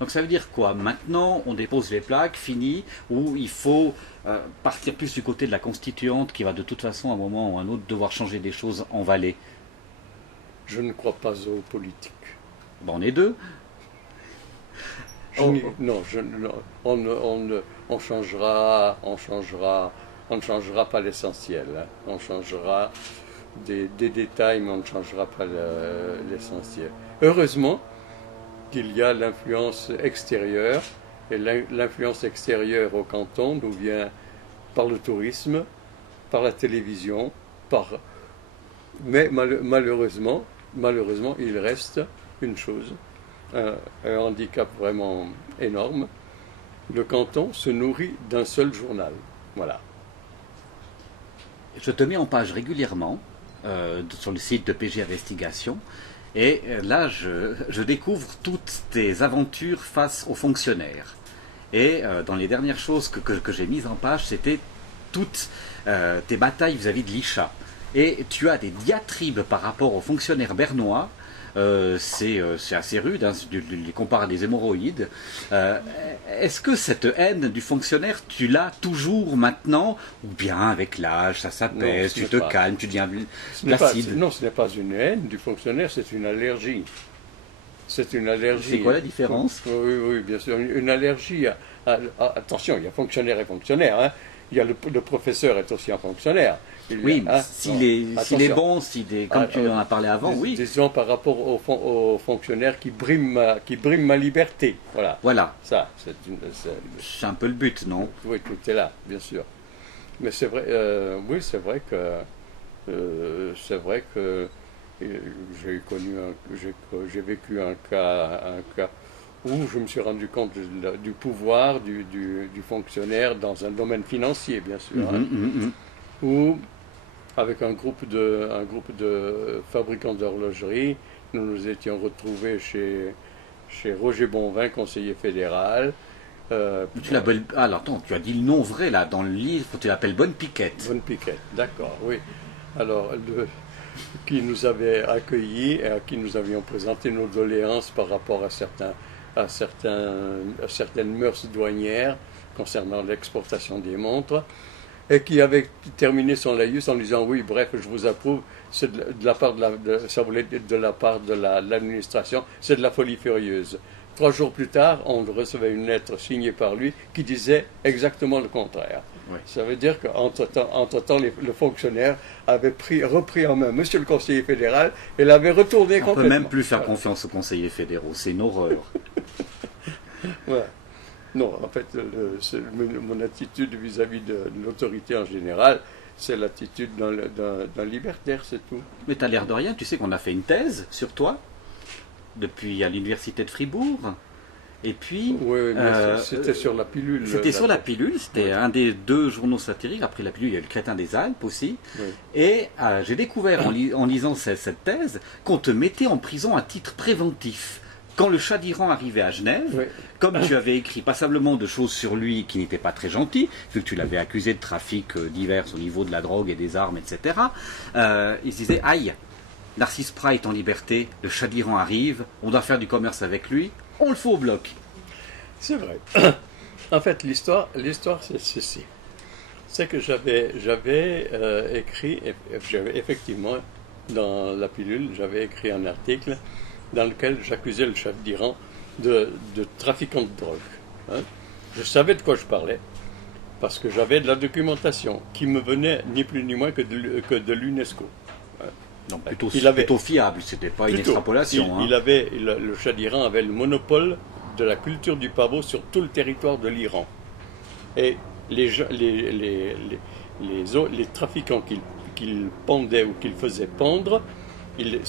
Donc ça veut dire quoi? Maintenant, on dépose les plaques, fini, ou il faut partir plus du côté de la constituante qui va de toute façon, à un moment ou à un autre, devoir changer des choses en Valais. Je ne crois pas aux politiques. Ben, on est deux. Non, on on ne changera pas l'essentiel, hein. On changera des détails, mais on ne changera pas l'essentiel. Heureusement qu'il y a l'influence extérieure, et l'influence extérieure au canton nous vient par le tourisme, par la télévision, mais malheureusement, il reste une chose, un handicap vraiment énorme. Le canton se nourrit d'un seul journal. Voilà. Je te mets en page régulièrement sur le site de PG Investigation. Et là, je découvre toutes tes aventures face aux fonctionnaires. Et dans les dernières choses que j'ai mises en page, c'était toutes tes batailles vis-à-vis de l'ICHA. Et tu as des diatribes par rapport aux fonctionnaires bernois. C'est assez rude, hein, tu les compares à des hémorroïdes. Est-ce que cette haine du fonctionnaire, tu l'as toujours maintenant? Ou bien avec l'âge, ça s'apaise, tu te calmes, tu deviens placide? Non, ce n'est pas une haine du fonctionnaire, c'est une allergie. C'est une allergie. C'est quoi la différence? Oui, bien sûr. Une allergie attention, il y a fonctionnaire et fonctionnaire, hein. Il y a le professeur est aussi un fonctionnaire. Oui, mais s'il est bon, comme tu en as parlé avant, oui. Disons par rapport aux fonctionnaires qui briment ma liberté. Voilà. Voilà. Ça, c'est un peu le but, non? Oui, tout est là, bien sûr. Mais c'est vrai, oui, c'est vrai que j'ai vécu un cas où je me suis rendu compte du pouvoir du fonctionnaire dans un domaine financier, bien sûr, hein, où, avec un groupe de fabricants d'horlogerie, nous nous étions retrouvés chez Roger Bonvin, conseiller fédéral. Alors, attends, tu as dit le nom vrai, là, dans le livre, tu l'appelles Bonne Piquette. Bonne Piquette, d'accord, oui. Alors, qui nous avait accueillis et à qui nous avions présenté nos doléances par rapport à certaines mœurs douanières concernant l'exportation des montres, et qui avait terminé son laïus en disant oui, bref, je vous approuve, c'est de la part ça voulait dire de la part de l'administration, c'est de la folie furieuse. 3 jours plus tard, on recevait une lettre signée par lui qui disait exactement le contraire. Oui. Ça veut dire qu'entre-temps, le fonctionnaire avait repris en main Monsieur le conseiller fédéral et l'avait retourné complètement. On ne peut même plus faire confiance aux conseillers fédéraux, c'est une horreur. Ouais. Non, en fait, mon attitude vis-à-vis de l'autorité en général, c'est l'attitude d'un libertaire, c'est tout. Mais tu as l'air de rien, tu sais qu'on a fait une thèse sur toi, depuis à l'université de Fribourg. Et puis, oui, mais c'était sur la pilule. C'était sur la pilule, c'était un des 2 journaux satiriques. Après la pilule, il y a le Crétin des Alpes aussi. Oui. Et j'ai découvert en lisant cette thèse qu'on te mettait en prison à titre préventif. Quand le Shah d'Iran arrivait à Genève, oui, comme tu avais écrit passablement de choses sur lui qui n'étaient pas très gentilles, vu que tu l'avais accusé de trafic divers au niveau de la drogue et des armes, etc., ils se disaient « Aïe, Narcisse Prat est en liberté, le Shah d'Iran arrive, on doit faire du commerce avec lui, on le fout au bloc. » C'est vrai. En fait, l'histoire, c'est ceci. C'est que j'avais écrit, effectivement, dans la pilule, j'avais écrit un article dans lequel j'accusais le chef d'Iran de trafiquant de drogue. Hein. Je savais de quoi je parlais, parce que j'avais de la documentation qui me venait ni plus ni moins que de l'UNESCO. Hein. Donc plutôt fiable, c'était pas une extrapolation. Le Shah d'Iran avait le monopole de la culture du pavot sur tout le territoire de l'Iran. Et les trafiquants qu'il pendait ou qu'il faisait pendre, il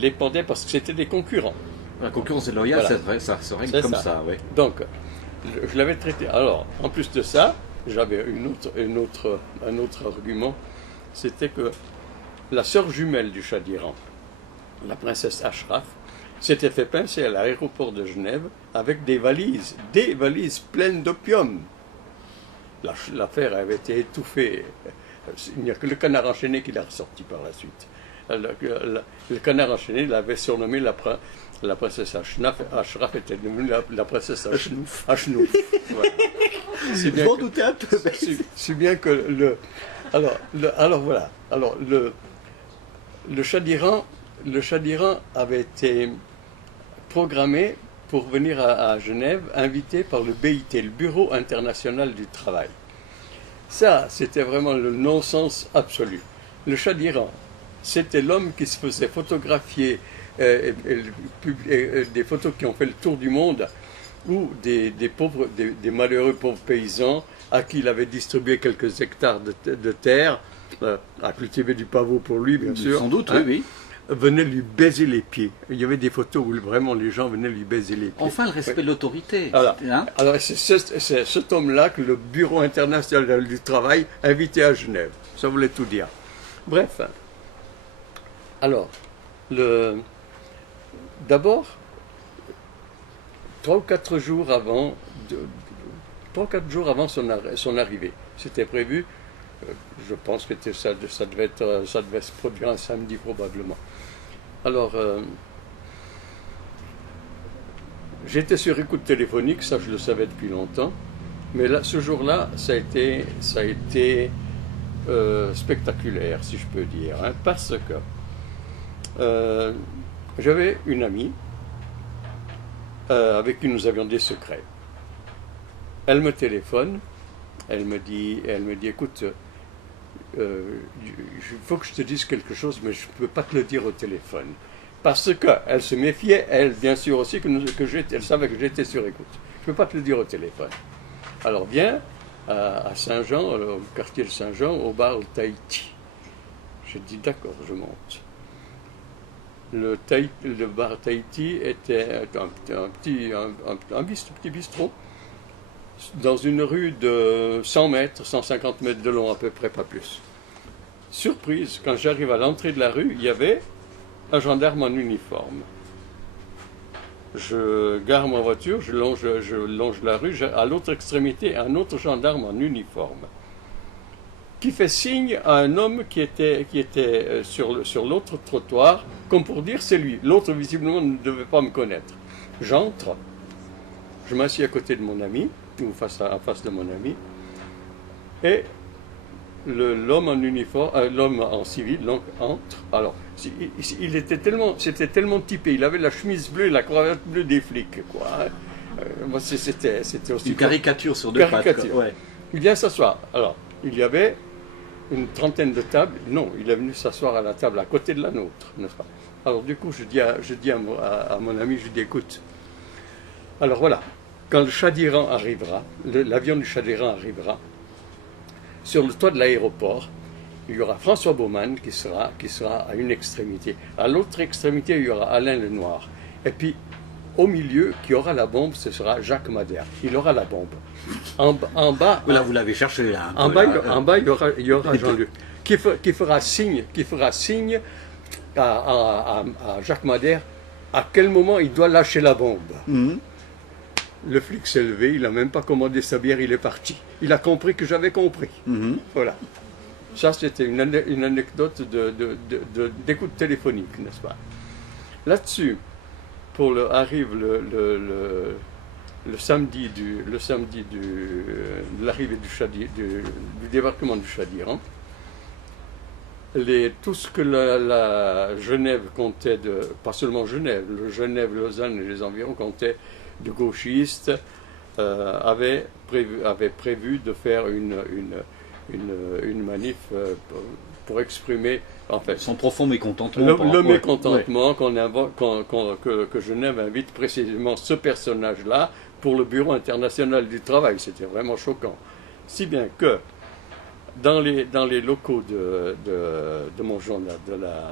les pendait parce que c'était des concurrents. La concurrence loyale, voilà. C'est vrai, ça se règle comme ça, oui. Donc, je l'avais traité. Alors, en plus de ça, j'avais un autre argument, c'était que la sœur jumelle du Shah d'Iran, la princesse Ashraf, s'était fait pincer à l'aéroport de Genève avec des valises pleines d'opium. L'affaire avait été étouffée. Il n'y a que le Canard enchaîné qui l'a ressorti par la suite. le canard enchaîné l'avait surnommé la princesse Ashraf était devenue la princesse Ashnouf. Ouais. Je m'en doutais un peu. Si bien que alors voilà. Alors le Shah d'Iran avait été programmé pour venir à Genève, invité par le BIT, le Bureau international du travail. Ça, c'était vraiment le non-sens absolu. Le Shah d'Iran, c'était l'homme qui se faisait photographier, des photos qui ont fait le tour du monde, ou des malheureux pauvres paysans à qui il avait distribué quelques hectares de terre, à cultiver du pavot pour lui, bien sûr. Sans doute, hein, oui. Venaient lui baiser les pieds. Il y avait des photos où vraiment les gens venaient lui baiser les pieds. Enfin, le respect de l'autorité. Voilà. Hein? Alors, c'est cet homme-là que le Bureau international du travail invitait à Genève. Ça voulait tout dire. Bref. Alors, d'abord, 3 ou 4 jours avant, son arrivée, c'était prévu. Je pense que ça devait se produire un samedi probablement. Alors, j'étais sur écoute téléphonique, ça je le savais depuis longtemps, mais là, ce jour-là, ça a été spectaculaire, si je peux dire, hein, parce que j'avais une amie avec qui nous avions des secrets. Elle me téléphone, elle me dit, écoute, il faut que je te dise quelque chose, mais je ne peux pas te le dire au téléphone. Parce qu'elle se méfiait, elle, bien sûr aussi, elle savait que j'étais sur écoute. Je ne peux pas te le dire au téléphone. Alors viens à Saint-Jean, au quartier de Saint-Jean, au bar Tahiti. J'ai dit d'accord, je monte. Le bar Tahiti était un petit bistrot dans une rue de 100 mètres, 150 mètres de long à peu près, pas plus. Surprise, quand j'arrive à l'entrée de la rue, il y avait un gendarme en uniforme. Je gare ma voiture, je longe la rue, à l'autre extrémité, un autre gendarme en uniforme qui fait signe à un homme qui était sur l'autre trottoir, comme pour dire c'est lui. L'autre visiblement ne devait pas me connaître. J'entre, je m'assieds à côté de mon ami, ou en face de mon ami, et l'homme en uniforme, l'homme en civil, donc, entre. Alors, c'était tellement typé, il avait la chemise bleue et la cravate bleue des flics, quoi. Moi, c'était aussi une caricature sur deux pattes. Ouais. Il vient s'asseoir. Alors, il y avait une trentaine de tables. Non, il est venu s'asseoir à la table à côté de la nôtre, n'est-ce pas? Alors, du coup, je dis à mon ami, je dis, écoute, alors voilà, quand le Shah d'Iran arrivera, l'avion du Shah d'Iran arrivera, sur le toit de l'aéroport, il y aura François Baumann qui sera à une extrémité. À l'autre extrémité, il y aura Alain Lenoir. Et puis, au milieu, qui aura la bombe, ce sera Jacques Madère. Il aura la bombe. En bas... Là, vous l'avez cherché, là. En bas, il y aura Jean-Luc, qui fera signe à Jacques Madère à quel moment il doit lâcher la bombe. Mm-hmm. Le flic s'est levé, il n'a même pas commandé sa bière, il est parti. Il a compris que j'avais compris. Mm-hmm. Voilà. Ça, c'était une anecdote d'écoute téléphonique, n'est-ce pas? Là-dessus, arrive le samedi de l'arrivée du débarquement du Shah d'Iran. Tout ce que la Genève comptait pas seulement Genève, Lausanne et les environs comptaient de gauchistes, avait prévu de faire une manif pour exprimer en fait son profond mécontentement. Le mécontentement que Genève invite précisément ce personnage-là pour le Bureau international du travail. C'était vraiment choquant. Si bien que dans les locaux de mon journal,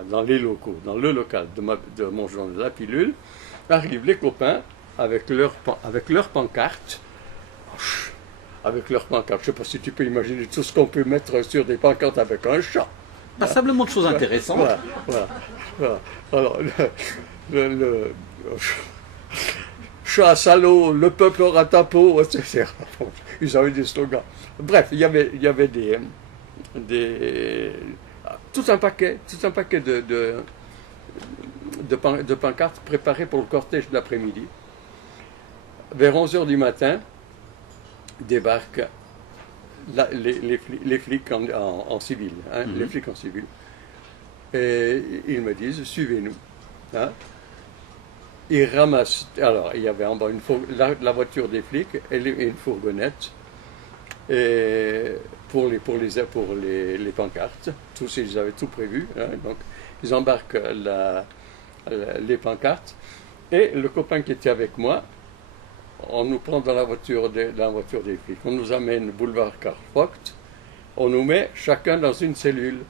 dans le local de mon journal La Pilule, arrivent les copains avec leur pancarte. Avec leur pancarte. Je ne sais pas si tu peux imaginer tout ce qu'on peut mettre sur des pancartes avec un chat. Passablement de choses intéressantes. Voilà. Alors, le chat salaud, le peuple aura ta peau, etc. Ils avaient des slogans. Bref, il y avait tout un paquet de pancartes préparées pour le cortège de l'après-midi. Vers 11 heures du matin, débarquent les flics en civil, hein, les flics en civil. Et ils me disent, suivez-nous. Hein. Ils ramassent, alors il y avait en bas la voiture des flics et une fourgonnette et pour les pancartes. Tous, ils avaient tout prévu. Hein, donc ils embarquent les pancartes et le copain qui était avec moi, on nous prend dans la voiture des flics. On nous amène boulevard Karl Vogt, on nous met chacun dans une cellule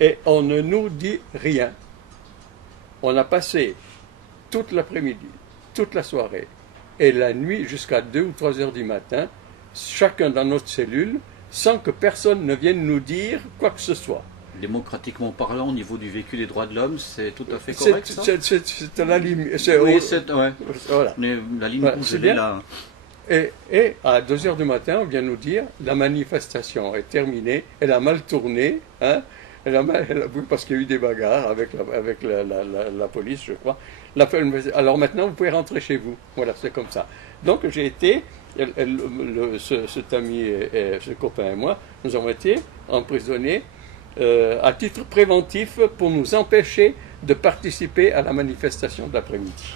et on ne nous dit rien. On a passé toute l'après-midi, toute la soirée et la nuit jusqu'à 2 ou 3 heures du matin, chacun dans notre cellule, sans que personne ne vienne nous dire quoi que ce soit. Démocratiquement parlant, au niveau du vécu des droits de l'homme, c'est tout à fait correct, ça? C'est la limite. Oui, ouais. Voilà. Mais la ligne rouge, elle est là. Et à 2 heures du matin, on vient nous dire la manifestation est terminée, elle a mal tourné, hein, parce qu'il y a eu des bagarres avec la police, je crois. Alors maintenant, vous pouvez rentrer chez vous. Voilà, c'est comme ça. Donc j'ai été, cet ami, ce copain et moi, nous avons été emprisonnés à titre préventif pour nous empêcher de participer à la manifestation de l'après-midi.